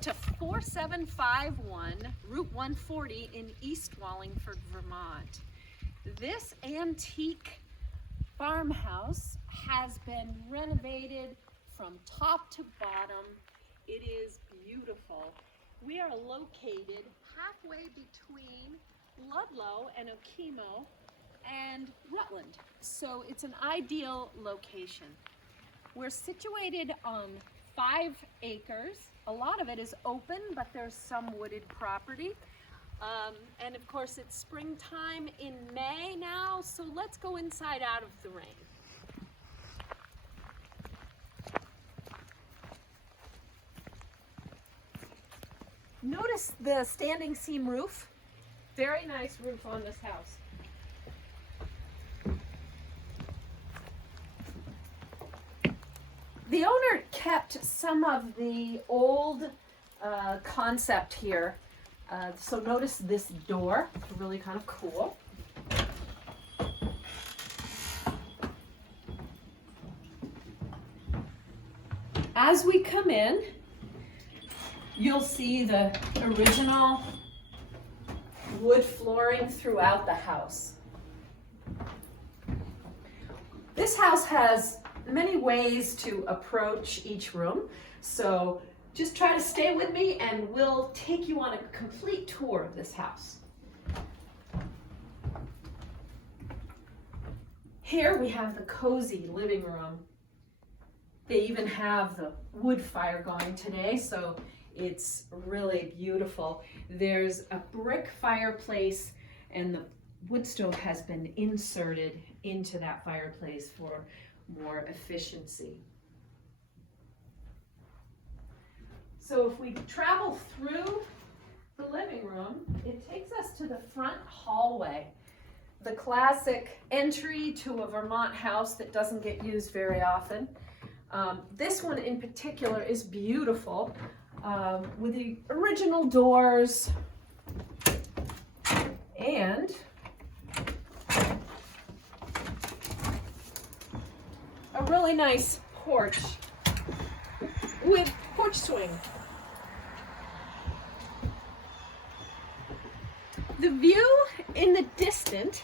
Welcome to 4751 Route 140 in East Wallingford, Vermont. This antique farmhouse has been renovated from top to bottom. It is beautiful. We are located halfway between Ludlow and Okemo and Rutland, so it's an ideal location. We're situated on 5 acres. A lot of it is open, but there's some wooded property. And of course it's springtime in May now, so let's go inside out of the rain. Notice the standing seam roof. Very nice roof on this house. The owner kept some of the old concept here. So notice this door, it's really kind of cool. As we come in, you'll see the original wood flooring throughout the house. This house has many ways to approach each room, so just try to stay with me and we'll take you on a complete tour of this house. Here we have the cozy living room. They even have the wood fire going today, so it's really beautiful. There's a brick fireplace and the wood stove has been inserted into that fireplace for more efficiency. So if we travel through the living room, it takes us to the front hallway. The classic entry to a Vermont house that doesn't get used very often. This one in particular is beautiful with the original doors and a really nice porch with porch swing. The view in the distance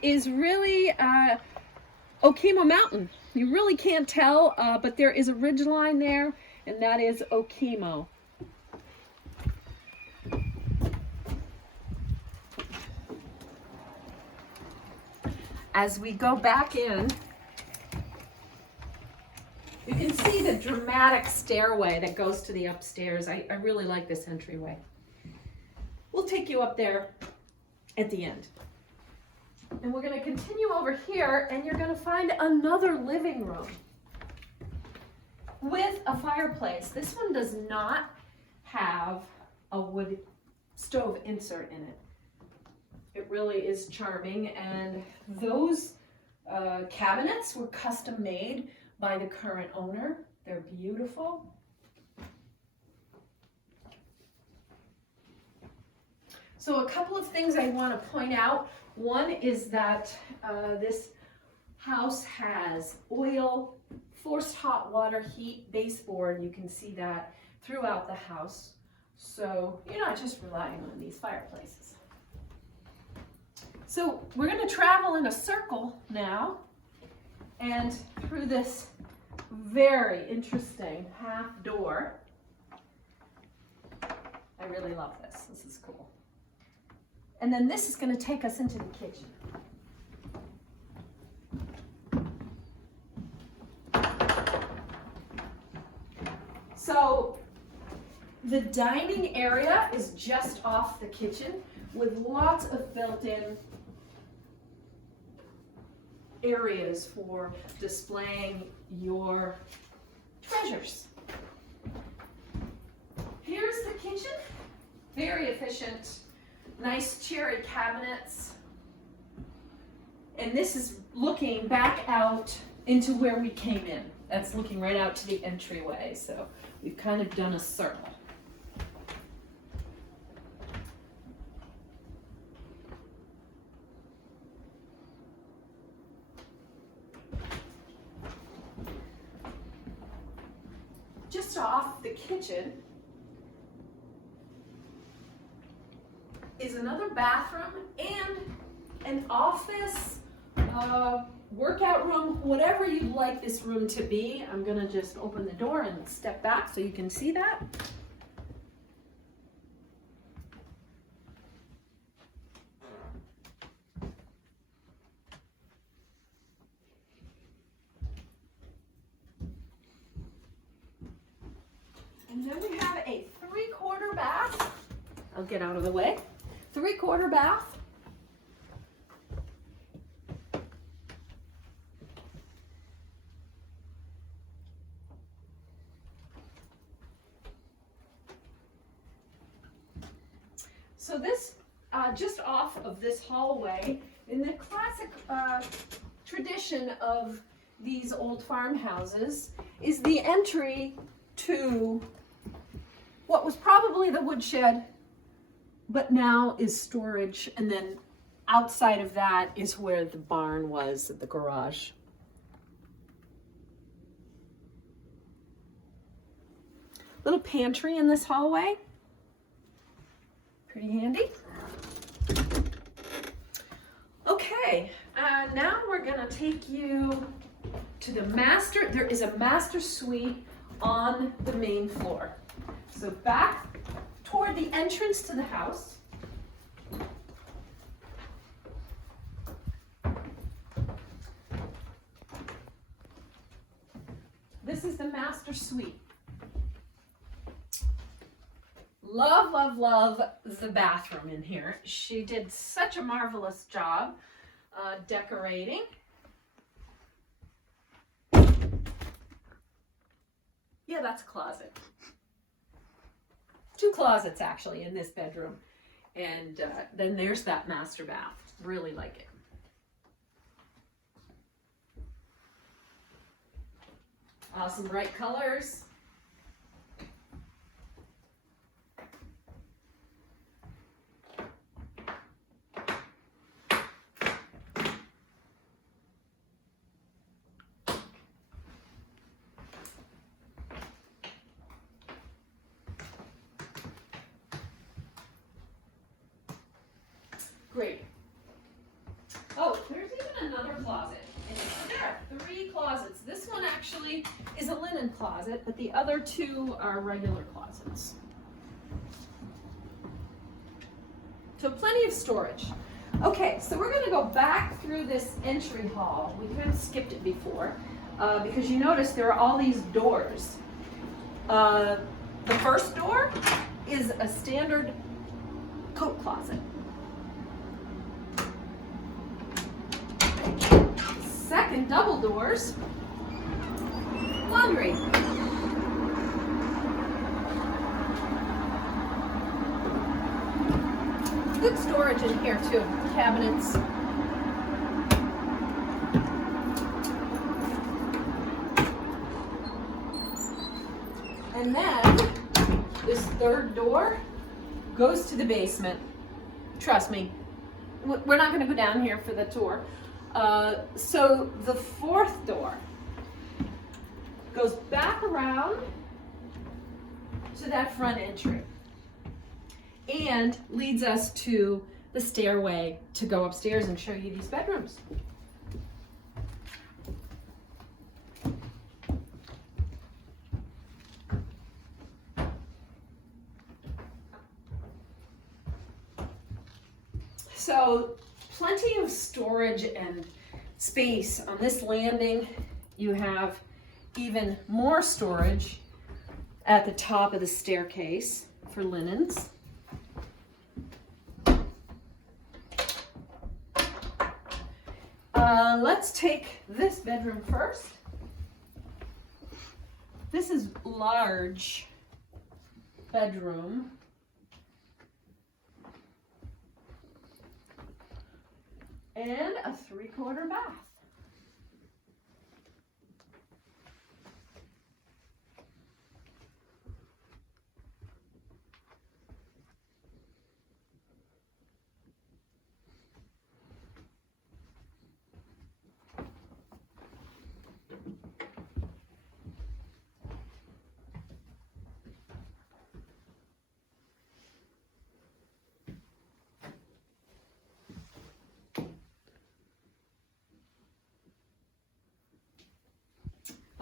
is really Okemo Mountain. You really can't tell, but there is a ridge line there, and that is Okemo. As we go back in, you can see the dramatic stairway that goes to the upstairs. I really like this entryway. We'll take you up there at the end. And we're going to continue over here, and you're going to find another living room with a fireplace. This one does not have a wood stove insert in it. It really is charming, and those cabinets were custom made by the current owner. They're beautiful. So a couple of things I want to point out. One is that this house has oil, forced hot water heat baseboard. You can see that throughout the house. So you're not just relying on these fireplaces. So we're going to travel in a circle now and through this very interesting half door. I really love this. This is cool. And then this is going to take us into the kitchen. So the dining area is just off the kitchen with lots of built-in areas for displaying your treasures. Here's the kitchen. Very efficient. Nice cherry cabinets. And this is looking back out into where we came in. That's looking right out to the entryway. So we've kind of done a circle. Just off the kitchen is another bathroom and an office, workout room, whatever you'd like this room to be. I'm gonna just open the door and step back so you can see that. And then we have a 3/4 bath. I'll get out of the way. 3/4 bath. So this, just off of this hallway, in the classic tradition of these old farmhouses, is the entry to what was probably the woodshed, but now is storage, and then outside of that is where the barn was, the garage. Little pantry in this hallway. Pretty handy. Okay, now we're gonna take you to the master. There is a master suite on the main floor. So back toward the entrance to the house. This is the master suite. Love, love, love the bathroom in here. She did such a marvelous job decorating. Yeah, that's a closet. 2 closets actually in this bedroom. And then there's that master bath. Really like it. Awesome bright colors. Great. Oh, there's even another closet. And there are 3 closets. This one actually is a linen closet, but the other 2 are regular closets. So plenty of storage. Okay, so we're going to go back through this entry hall. We kind of skipped it before because you notice there are all these doors. The first door is a standard coat closet. Second, double doors, laundry. Good storage in here too, cabinets. And then this third door goes to the basement. Trust me, we're not going to go down here for the tour. So the 4th door goes back around to that front entry and leads us to the stairway to go upstairs and show you these bedrooms. So plenty of storage and space on this landing. You have even more storage at the top of the staircase for linens. Let's take this bedroom first. This is large bedroom. And a 3/4 bath.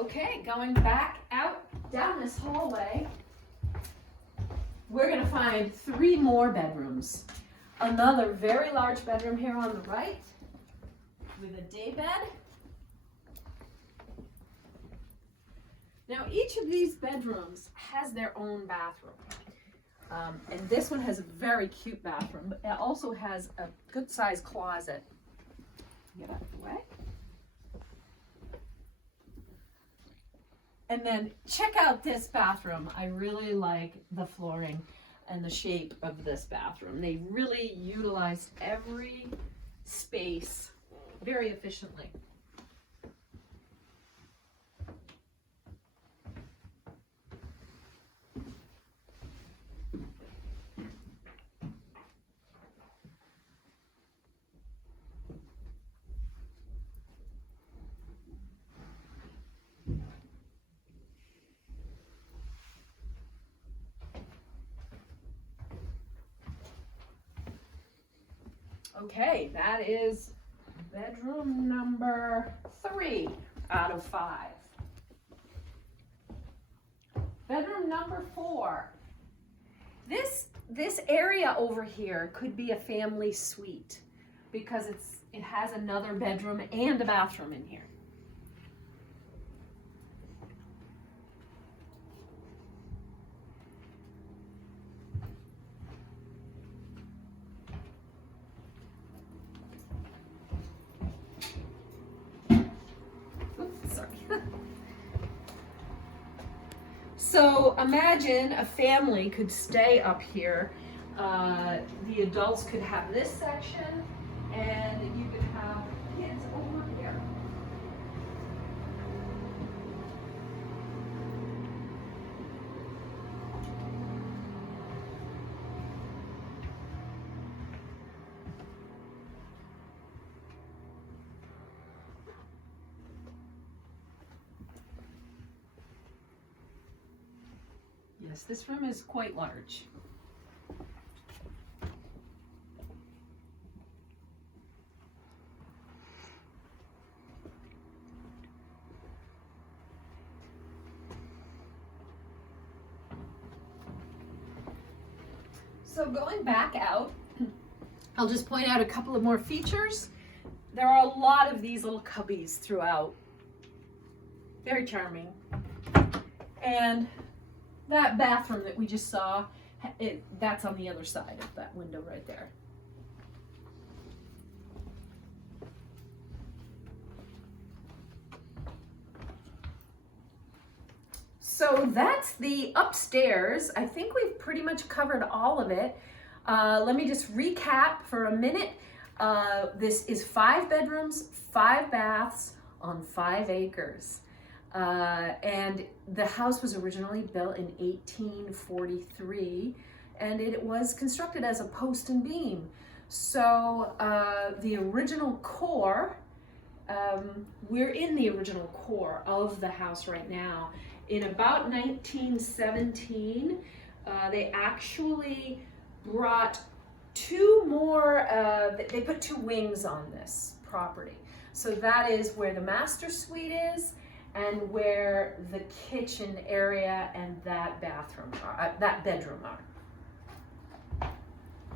Okay, going back out down this hallway, we're gonna find 3 more bedrooms. Another very large bedroom here on the right with a day bed. Now each of these bedrooms has their own bathroom. And this one has a very cute bathroom, but it also has a good sized closet. Get out of the way. And then check out this bathroom. I really like the flooring and the shape of this bathroom. They really utilized every space very efficiently. Okay, that is bedroom number 3 out of 5. Bedroom number 4. This area over here could be a family suite because it has another bedroom and a bathroom in here. So imagine a family could stay up here. The adults could have this section, and you could have kids over here. Yes, this room is quite large. So going back out, I'll just point out a couple of more features. There are a lot of these little cubbies throughout. Very charming. And that bathroom that we just saw, that's on the other side of that window right there. So that's the upstairs. I think we've pretty much covered all of it. Let me just recap for a minute. This is 5 bedrooms, 5 baths on 5 acres. And the house was originally built in 1843, and it was constructed as a post and beam. So the original core, we're in the original core of the house right now. In about 1917, they actually brought 2 more, they put 2 wings on this property. So that is where the master suite is, and where the kitchen area and that bathroom are, that bedroom are.